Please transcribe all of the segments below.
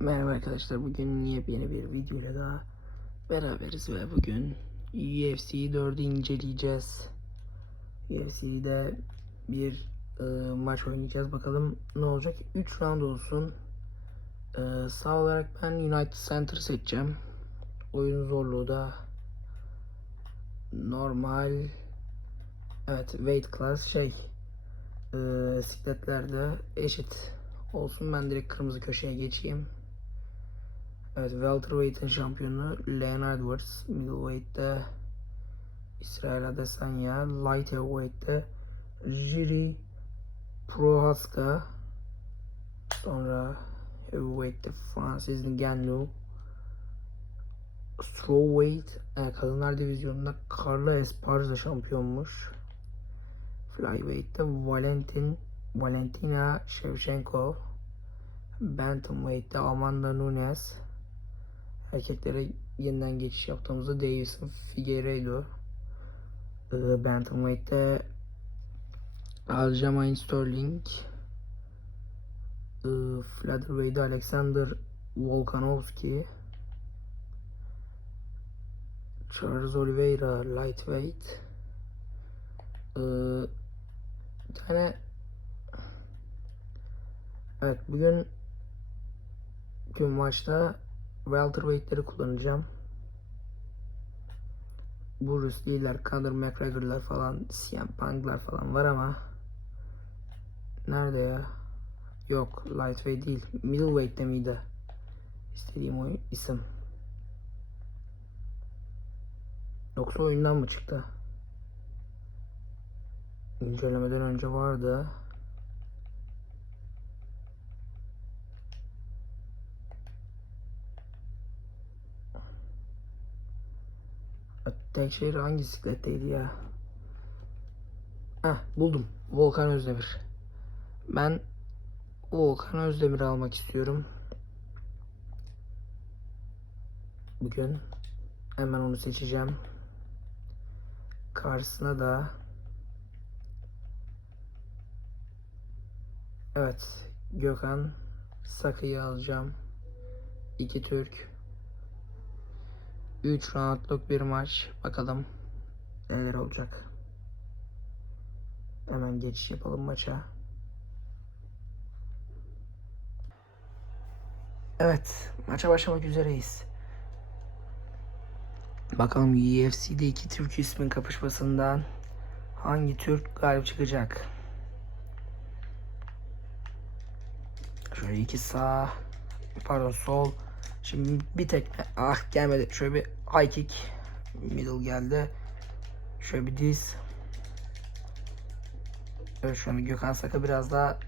Merhaba arkadaşlar bugün yepyeni bir videoyla daha beraberiz ve bugün UFC 4'ü inceleyeceğiz. UFC'de bir e, maç oynayacağız bakalım ne olacak. 3 round olsun. E, sağ olarak ben United Center seçeceğim. Oyun zorluğu da normal evet weight class şey e, sikletlerde eşit olsun. Ben direkt kırmızı köşeye geçeyim. Evet, welterweight'in şampiyonu Leonard Edwards. Middleweight'te İsrail Adesanya. Light Jiri Prohaska. Sonra heavyweight'te Francis Ngannou. Strawweight e, kadınlar divizyonunda Carla Esparza şampiyonmuş. Flyweight'te Valentin Valentina Shevchenko. Bantamweight'te Amanda Nunes. Erkeklere yeniden geçiş yaptığımızda Davison Figueiredo. Ee, Bantamweight'te Aljamain Sterling. Ee, Featherweight'te Alexander Volkanovski. Charles Oliveira Lightweight. Ee, bir tane Evet bugün gün maçta welterweight'leri kullanacağım. Bruce Lee'ler, Conor McGregor'lar falan, CM Punk'lar falan var ama nerede ya? Yok, lightweight değil. Middleweight'te miydi? İstediğim o isim. Yoksa oyundan mı çıktı? İncelemeden önce vardı. Tek şehir hangi bisikletteydi ya? Heh buldum. Volkan Özdemir. Ben Volkan Özdemir'i almak istiyorum. Bugün hemen onu seçeceğim. Karşısına da Evet Gökhan Sakı'yı alacağım. İki Türk 3 roundluk bir maç. Bakalım neler olacak. Hemen geçiş yapalım maça. Evet, maça başlamak üzereyiz. Bakalım UFC'de iki Türk ismin kapışmasından hangi Türk galip çıkacak? Şöyle iki sağ, pardon sol, Şimdi bir tekme. Ah gelmedi. Şöyle bir high kick. Middle geldi. Şöyle bir diz. Evet şu an Gökhan Saka biraz daha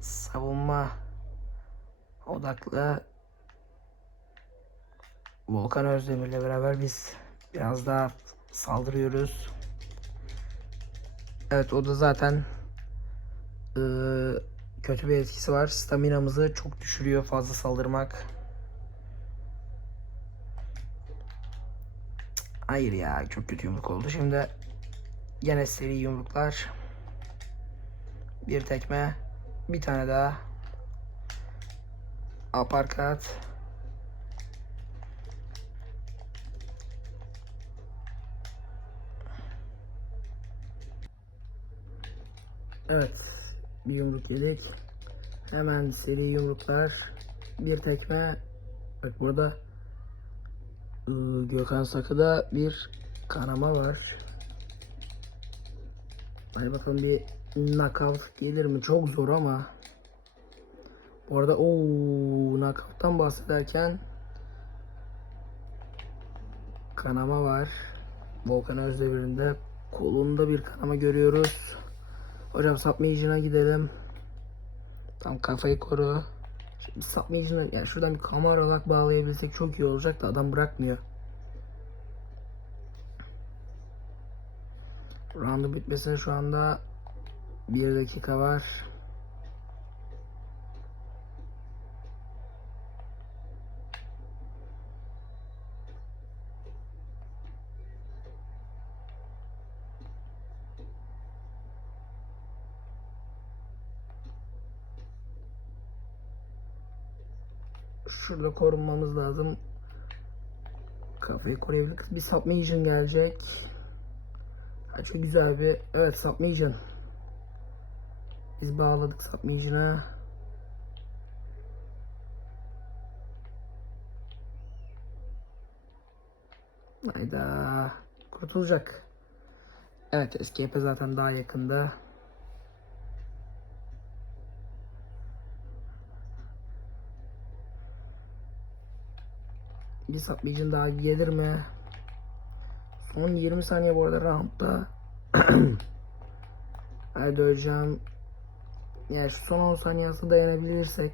savunma odaklı. Volkan Özdemir'le beraber biz biraz daha saldırıyoruz. Evet o da zaten ıı, kötü bir etkisi var. Staminamızı çok düşürüyor fazla saldırmak. Hayır ya çok kötü yumruk oldu. Şimdi yine seri yumruklar. Bir tekme. Bir tane daha. Aparkat. Evet. Bir yumruk yedik. Hemen seri yumruklar. Bir tekme. Bak burada Gökhan Sakı'da bir kanama var. Hadi bakalım bir knockout gelir mi? Çok zor ama. Bu arada o knockout'tan bahsederken kanama var. Volkan Özdemir'in de kolunda bir kanama görüyoruz. Hocam submission'a gidelim. Tam kafayı koru. Şimdi submission'a yani şuradan bir kamera olarak bağlayabilsek çok iyi olacak da adam bırakmıyor. Round'un bitmesine şu anda bir dakika var. Şurada korunmamız lazım. Kafayı koruyabiliriz. Bir submission gelecek. Ha, çok güzel bir... Evet submission. Biz bağladık submission'a. Hayda. Kurtulacak. Evet escape zaten daha yakında. Bir submission daha gelir mi? Son 20 saniye bu arada roundda. Hadi hocam. Yani şu son 10 saniye aslında dayanabilirsek.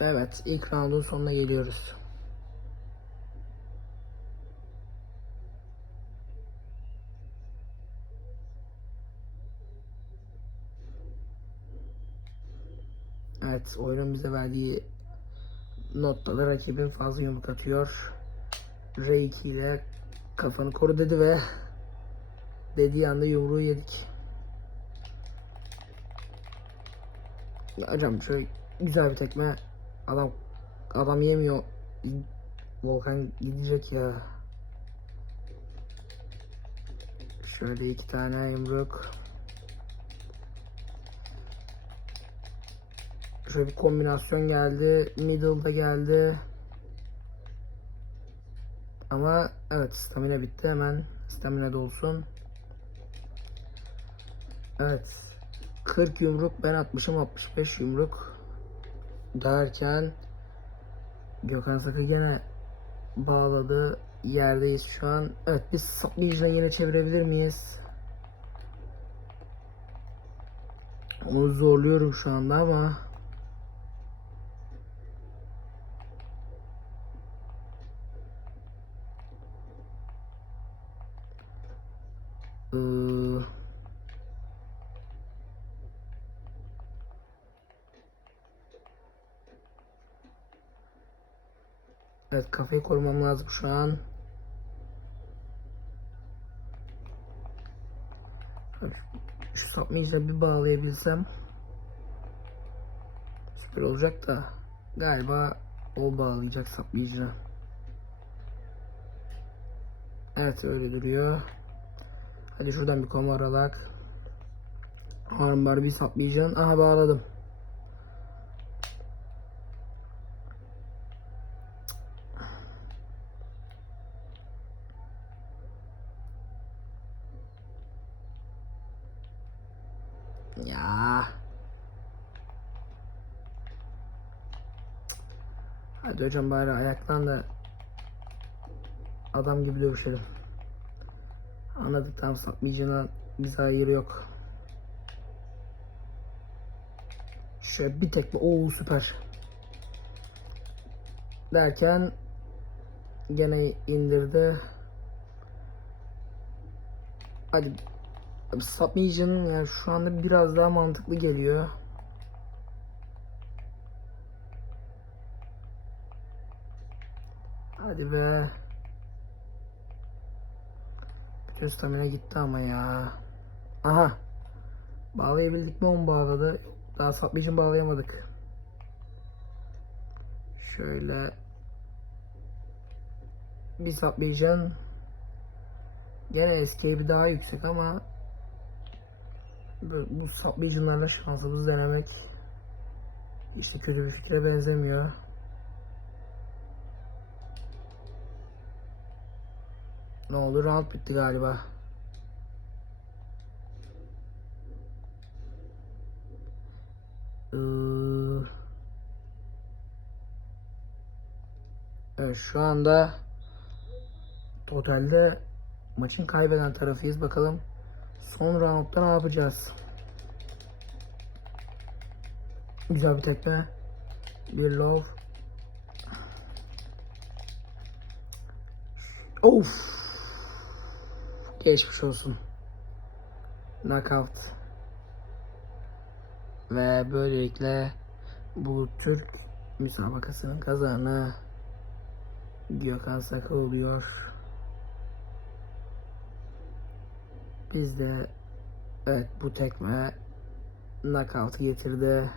Evet ilk roundun sonuna geliyoruz. Evet oyunun bize verdiği notta rakibin fazla yumruk atıyor. R2 ile kafanı koru dedi ve dediği anda yumruğu yedik. Hocam şöyle güzel bir tekme. Adam adam yemiyor. Volkan gidecek ya. Şöyle iki tane yumruk. Şöyle bir kombinasyon geldi. Middle'da geldi. Ama evet stamina bitti hemen. Stamina dolsun. Evet. 40 yumruk ben atmışım 65 yumruk derken Gökhan Sakı gene bağladı. Yerdeyiz şu an. Evet biz saplayıcına yine çevirebilir miyiz? Onu zorluyorum şu anda ama Ee, Evet kafayı korumam lazım şu an. Şu sapmayıcıla bir bağlayabilsem süper olacak da galiba o bağlayacak saplayıcına. Evet öyle duruyor. Hadi şuradan bir koma aralak. Armbar bir saplayacaksın. Aha bağladım. Ya. Hadi hocam bari ayaklan da adam gibi dövüşelim. Anladık tamam sapmayacağına bize hayır yok. Şöyle bir tekme. Oo süper. Derken gene indirdi. Hadi sapmayacağım yani şu anda biraz daha mantıklı geliyor. Hadi be. Bütün stamina gitti ama ya. Aha. Bağlayabildik mi onu bağladı. Daha saplayıcını bağlayamadık. Şöyle bir saplayıcın gene escape'i daha yüksek ama bu saplayıcılarla şansımızı denemek işte kötü bir fikre benzemiyor. Ne oldu? Round bitti galiba. Ee, Evet şu anda totalde maçın kaybeden tarafıyız. Bakalım son roundda ne yapacağız? Güzel bir tekme. Bir love. Of. Geçmiş olsun. Knockout. Ve böylelikle bu Türk müsabakasının kazanı Gökhan Sakal oluyor. Biz de evet bu tekme knockout'u getirdi.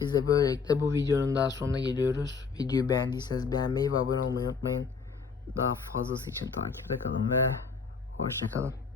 Biz de böylelikle bu videonun daha sonuna geliyoruz. Videoyu beğendiyseniz beğenmeyi ve abone olmayı unutmayın. Daha fazlası için takipte kalın ve hoşçakalın.